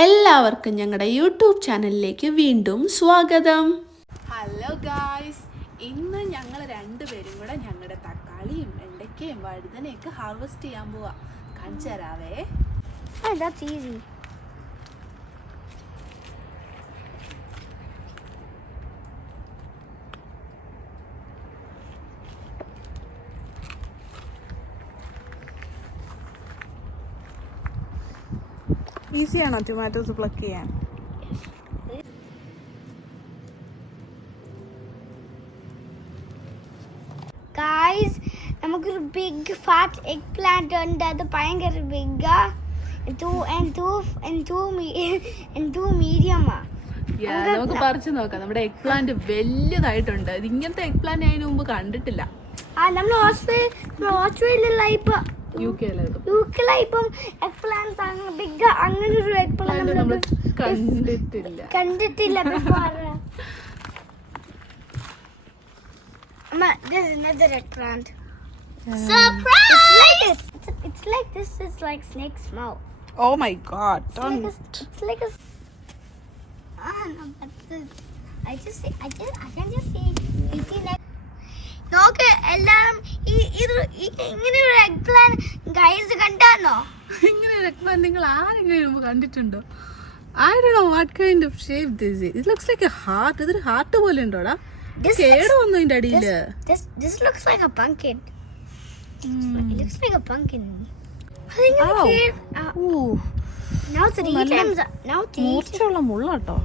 എല്ലാവർക്കും ഞങ്ങളുടെ യൂട്യൂബ് ചാനലിലേക്ക് വീണ്ടും സ്വാഗതം. ഹലോ ഗായ്സ്, ഇന്ന് ഞങ്ങൾ രണ്ടുപേരും കൂടെ ഞങ്ങളുടെ തക്കാളിയും വെണ്ടയ്ക്കയും വഴുതനയൊക്കെ ഹാർവെസ്റ്റ് ചെയ്യാൻ പോവാ. കാണിച്ചു തരാവേ. That's easy. ഈസിയാണോ ടൊമാറ്റോസ് പ്ലക്ക് ചെയ്യാൻ? Guys, നമുക്കൊരു big fat eggplant ഉണ്ട്. അത് ഭയങ്കര big ആ. two medium ആ. നമുക്ക് പറിച്ചു നോക്കാം. നമ്മുടെ എഗ് പ്ലാന്റ് വലുതായിട്ടുണ്ട്. ഇത് ഇങ്ങനത്തെ എഗ് പ്ലാന്റ് അതിന് മുമ്പ് കണ്ടിട്ടില്ല. നമ്മൾ ഓസ്ട്രേലിയയിലുള്ള ഇപ്പൊ യുകെയിലും എഗ് പ്ലാന്റ്സ് അങ്ങനെ ബിഗ് അങ്ങനെ ഒരു എഗ് പ്ലാന്റ് നമ്മൾ കണ്ടിട്ടില്ല before. This is another eggplant. Surprise! It's like this is like snake's mouth. Oh my god, It's like a no, but I can just see നോക്ക് എല്ലാരും ഇങ്ങനെ ഒരു എഗ് പ്ലാന്റ് ഗൈസ് കണ്ടാണോ? ഇങ്ങനെ ഒരു എഗ് പ്ലാന്റ് നിങ്ങൾ ആരെങ്കിലും കണ്ടിട്ടുണ്ടോ? I don't know what kind of shape this is. It looks like a heart. ഇതൊരു ഹാർട്ട് പോലെ ഉണ്ടോടാ? കേട് വന്നു ഇതിന്റെ അടിയില്. This looks like a pumpkin. It looks like a pumpkin. Now three times. മൂർച്ചയുള്ള മുള്ളാട്ടോ.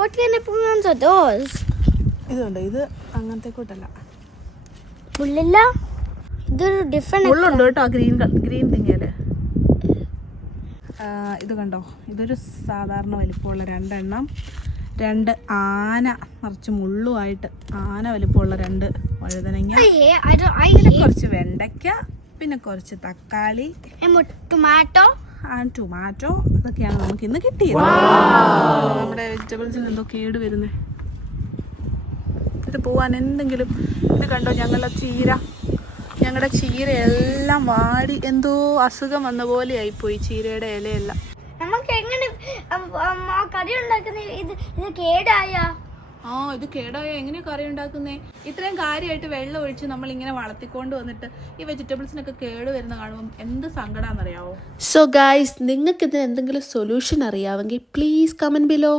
What kind of plants are those? ഇതുണ്ട്. ഇത് അങ്ങനത്തെ കൂട്ടല്ല. മുള്ളില്ല. ഇതൊരു ഡിഫറെന്റ് മുള്ളുണ്ട് കേട്ടോ. ഗ്രീൻ തിങ്ങയില്. ഇത് കണ്ടോ, ഇതൊരു സാധാരണ വലിപ്പമുള്ള രണ്ട് ആന നിറച്ച് മുള്ളുമായിട്ട് ആന വലിപ്പമുള്ള 2 വഴുതനങ്ങ, പിന്നെ കുറച്ച് വെണ്ടയ്ക്ക, പിന്നെ കുറച്ച് തക്കാളി, ടൊമാറ്റോ അതൊക്കെയാണ് നമുക്ക് ഇന്ന് കിട്ടിയത്. നമ്മുടെ വെജിറ്റബിൾസിന് എന്തോ കേട് വരുന്നേ. ഇത് പോവാൻ എന്തെങ്കിലും. ഇത് കണ്ടോ, ഞങ്ങളുടെ ചീരയെല്ലാം വാടി എന്തോ അസുഖം വന്ന പോലെ ആയിപ്പോയി ചീരയുടെ ഇലയെല്ലാം. നമുക്ക് എങ്ങനെ കറി ഉണ്ടാക്കുന്ന ഇത് കേടായ? ഇത് കേടായ എങ്ങനെയാ കറി ഉണ്ടാക്കുന്നേ? ഇത്രയും കാര്യമായിട്ട് വെള്ളം ഒഴിച്ച് നമ്മൾ ഇങ്ങനെ വളർത്തിക്കൊണ്ട് വന്നിട്ട് ഈ വെജിറ്റബിൾസിനൊക്കെ കേട് വരുന്ന കാണുമ്പോൾ എന്ത് സങ്കടമാണെന്നറിയാവോ? സോ ഗൈസ്, നിങ്ങൾക്ക് ഇതിന് എന്തെങ്കിലും സൊല്യൂഷൻ അറിയാമെങ്കിൽ പ്ലീസ് കമന്റ് ബിലോ.